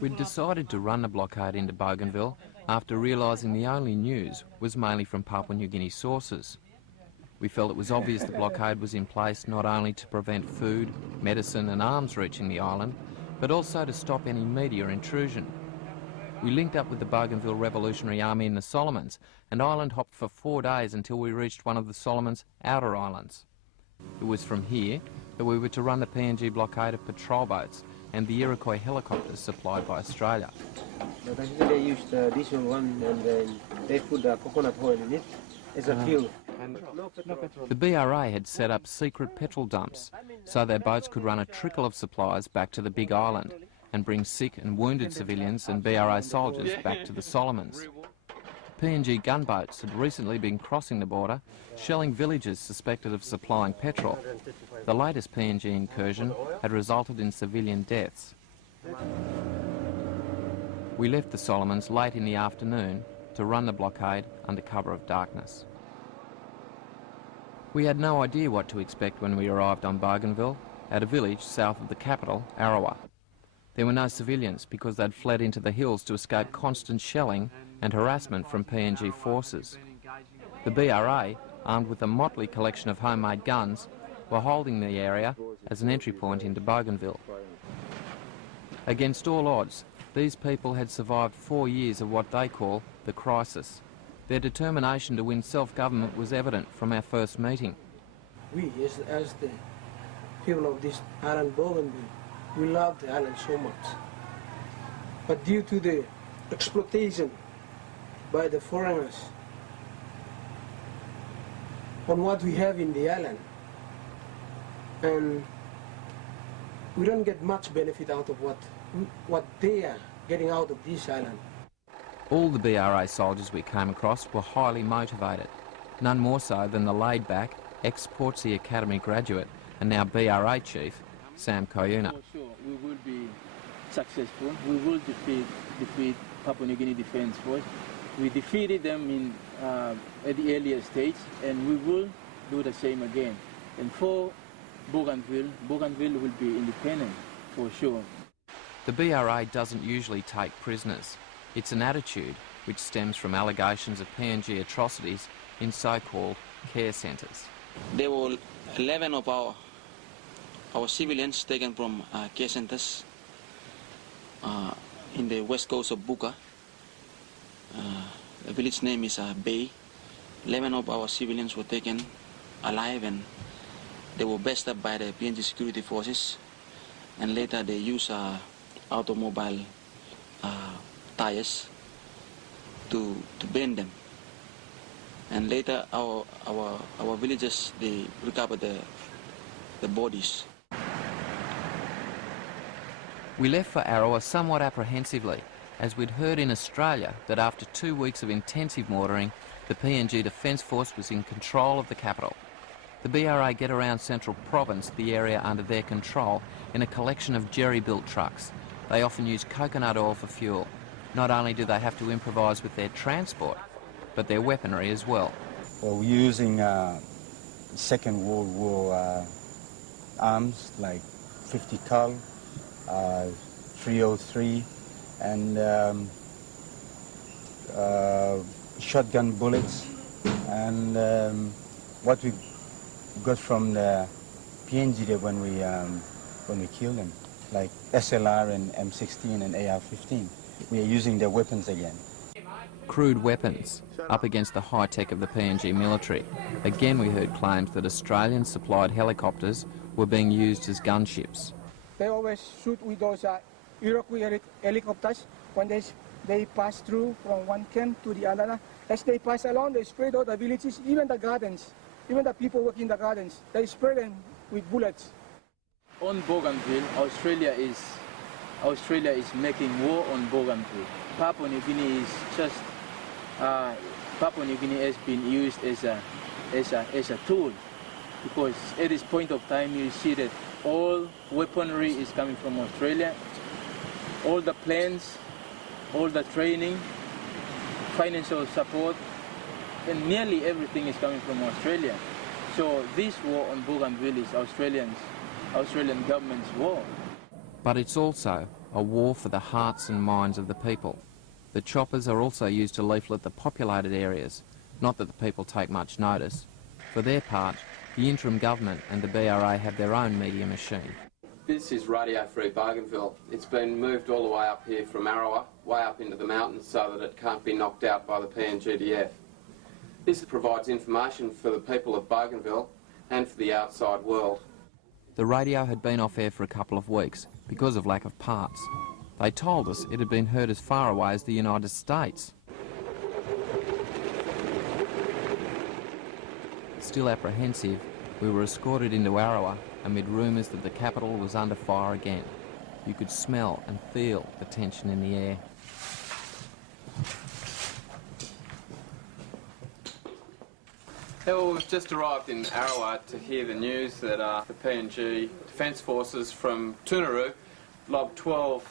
We'd decided to run the blockade into Bougainville after realising the only news was mainly from Papua New Guinea sources. We felt it was obvious the blockade was in place not only to prevent food, medicine and arms reaching the island, but also to stop any media intrusion. We linked up with the Bougainville Revolutionary Army in the Solomons and island hopped for 4 days until we reached one of the Solomons' outer islands. It was from here that we were to run the PNG blockade of patrol boats and the Iroquois helicopters supplied by Australia. They used this one and they put the coconut oil in it as a fuel. The BRA had set up secret petrol dumps so their boats could run a trickle of supplies back to the big island and bring sick and wounded civilians and BRA soldiers back to the Solomons. PNG gunboats had recently been crossing the border, shelling villages suspected of supplying petrol. The latest PNG incursion had resulted in civilian deaths. We left the Solomons late in the afternoon to run the blockade under cover of darkness. We had no idea what to expect when we arrived on Bougainville, at a village south of the capital, Arawa. There were no civilians because they'd fled into the hills to escape constant shelling and harassment from PNG forces. The BRA, armed with a motley collection of homemade guns, were holding the area as an entry point into Bougainville. Against all odds, these people had survived 4 years of what they call the crisis. Their determination to win self-government was evident from our first meeting. We, as the people of this island Bougainville, we love the island so much. But due to the exploitation by the foreigners on what we have in the island, and we don't get much benefit out of what they are getting out of this island. All the BRA soldiers we came across were highly motivated, none more so than the laid-back, ex-Portsea Academy graduate and now BRA chief, Sam Koyuna. For sure, we will be successful. We will defeat Papua New Guinea Defence Force. We defeated them at the earlier stage, and we will do the same again. And for Bougainville will be independent, for sure. The BRA doesn't usually take prisoners. It's an attitude which stems from allegations of PNG atrocities in so-called care centres. There were 11 of our civilians taken from care centres in the west coast of Buka. The village name is Bay. 11 of our civilians were taken alive and they were bashed up by the PNG security forces, and later they used automobile tires to burn them. And later our villagers, they recovered the bodies. We left for Arawa somewhat apprehensively, as we'd heard in Australia that after 2 weeks of intensive mortaring, the PNG Defence Force was in control of the capital. The BRA get around Central Province, the area under their control, in a collection of jerry-built trucks. They often use coconut oil for fuel. Not only do they have to improvise with their transport, but their weaponry as well. Well, we're using Second World War arms like 50 cal, 303, and shotgun bullets, and what we got from the PNG there when we killed them, like SLR and M16 and AR-15. We are using their weapons again. Crude weapons, up against the high-tech of the PNG military. Again we heard claims that Australian-supplied helicopters were being used as gunships. They always shoot with those Iroquois helicopters when they pass through from one camp to the other. As they pass along, they spray all the villages, even the gardens, even the people working in the gardens. They spray them with bullets. On Bougainville, Australia is making war on Bougainville. Papua New Guinea is just Papua New Guinea has been used as a tool, because at this point of time you see that all weaponry is coming from Australia, all the plans, all the training, financial support, and nearly everything is coming from Australia. So this war on Bougainville is Australian government's war. But it's also a war for the hearts and minds of the people. The choppers are also used to leaflet the populated areas, not that the people take much notice. For their part, the interim government and the BRA have their own media machine. This is Radio Free Bougainville. It's been moved all the way up here from Arawa, way up into the mountains so that it can't be knocked out by the PNGDF. This provides information for the people of Bougainville and for the outside world. The radio had been off air for a couple of weeks because of lack of parts. They told us it had been heard as far away as the United States. Still apprehensive, we were escorted into Arawa amid rumours that the capital was under fire again. You could smell and feel the tension in the air. Well, we've just arrived in Arawa to hear the news that the PNG Defence Forces from Tunaroo lobbed 12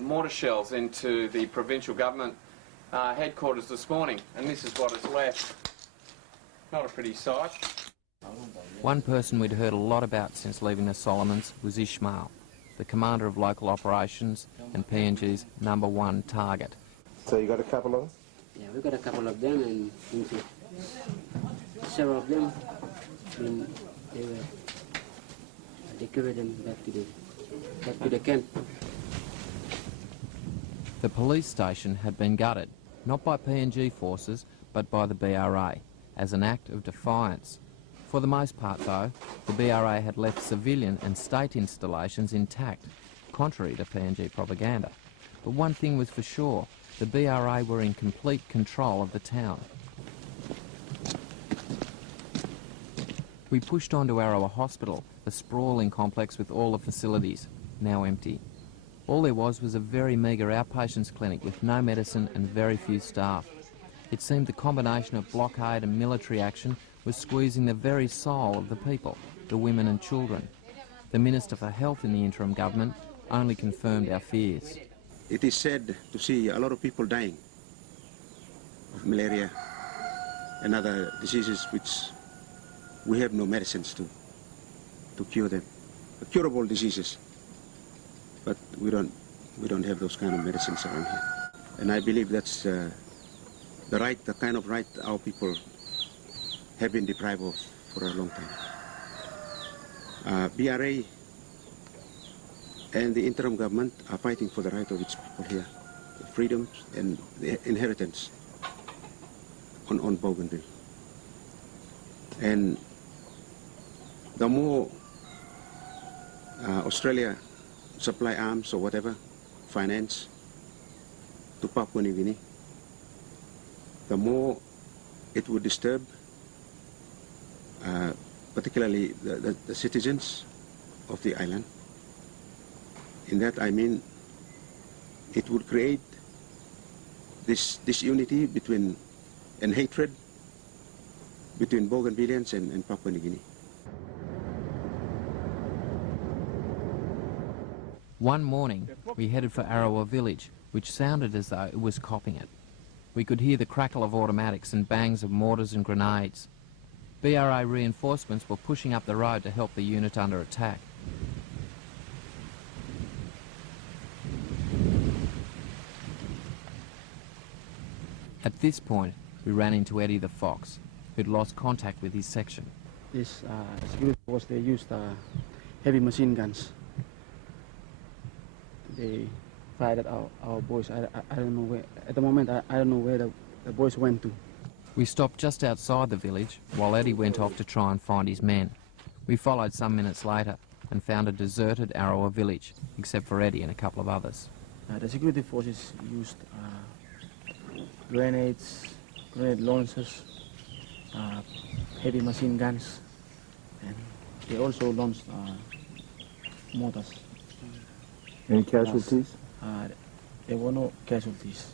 mortar shells into the provincial government headquarters this morning, and this is what is left. Not a pretty sight. One person we'd heard a lot about since leaving the Solomons was Ishmael, the commander of local operations and PNG's #1 target. So you got a couple of them? Yeah, we got a couple of them, and several of them, they carried them back to the camp. The police station had been gutted, not by PNG forces, but by the BRA, as an act of defiance. For the most part, though, the BRA had left civilian and state installations intact, contrary to PNG propaganda. But one thing was for sure, the BRA were in complete control of the town. We pushed on to Arawa Hospital, a sprawling complex with all the facilities, now empty. All there was a very meagre outpatients clinic with no medicine and very few staff. It seemed the combination of blockade and military action was squeezing the very soul of the people, the women and children. The Minister for Health in the interim government only confirmed our fears. It is sad to see a lot of people dying of malaria and other diseases which we have no medicines to cure them. Curable diseases, but we don't have those kind of medicines around here. And I believe that's the kind of right our people have been deprived of for a long time. BRA and the interim government are fighting for the right of its people here, the freedoms and the inheritance on Bougainville. And the more Australia supply arms or whatever, finance to Papua New Guinea, the more it would disturb particularly the citizens of the island. In that I mean it would create this disunity between and hatred between Bougainvillians and Papua New Guinea. One morning, we headed for Arawa village, which sounded as though it was copying it. We could hear the crackle of automatics and bangs of mortars and grenades. BRA reinforcements were pushing up the road to help the unit under attack. At this point, we ran into Eddie the Fox, who'd lost contact with his section. This security force, they used heavy machine guns. They fired at our boys. I don't know where, at the moment, I don't know where the boys went to. We stopped just outside the village while Eddie went off to try and find his men. We followed some minutes later and found a deserted Arawa village, except for Eddie and a couple of others. The security forces used grenades, grenade launchers, heavy machine guns, and they also launched mortars. Any casualties? There were no casualties.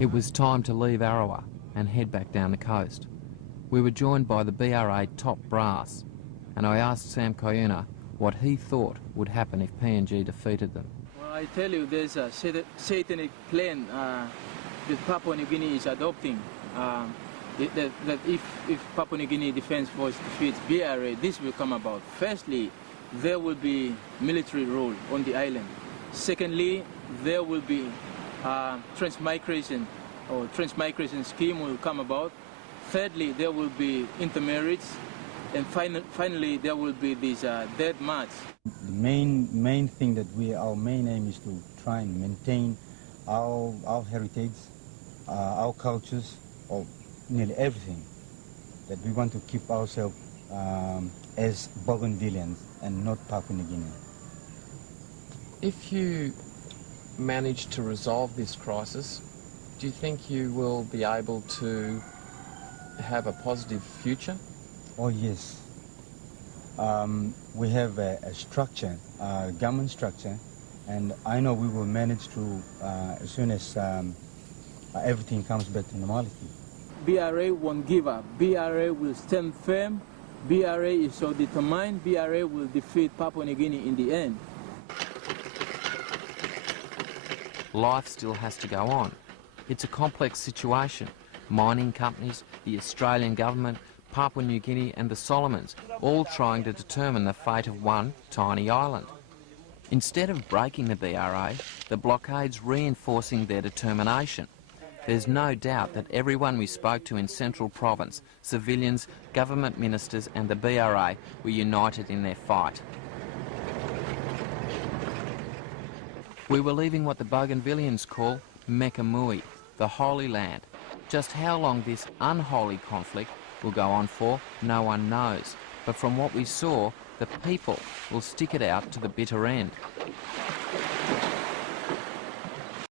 It was time to leave Arawa and head back down the coast. We were joined by the BRA top brass, and I asked Sam Koyuna what he thought would happen if PNG defeated them. Well, I tell you, there's a satanic plan that Papua New Guinea is adopting. That if Papua New Guinea Defence Force defeats BRA, this will come about. Firstly, there will be military rule on the island. Secondly, there will be transmigration or transmigration scheme will come about. Thirdly, there will be intermarriage. And finally, there will be these dead march. The main thing that our main aim is to try and maintain our heritage, our cultures, or nearly everything. That we want to keep ourselves as Bougainvillians and not Papua New Guinea. If you manage to resolve this crisis, do you think you will be able to have a positive future? Oh yes. We have a structure, a government structure, and I know we will manage to, as soon as everything comes back to normality. BRA won't give up. BRA will stand firm. BRA is so determined. BRA will defeat Papua New Guinea in the end. Life still has to go on. It's a complex situation. Mining companies, the Australian government, Papua New Guinea and the Solomons, all trying to determine the fate of one tiny island. Instead of breaking the BRA, the blockade's reinforcing their determination. There's no doubt that everyone we spoke to in Central Province, civilians, government ministers and the BRA were united in their fight. We were leaving what the Bougainvillians call Mekamui, the Holy Land. Just how long this unholy conflict will go on for, no one knows. But from what we saw, the people will stick it out to the bitter end.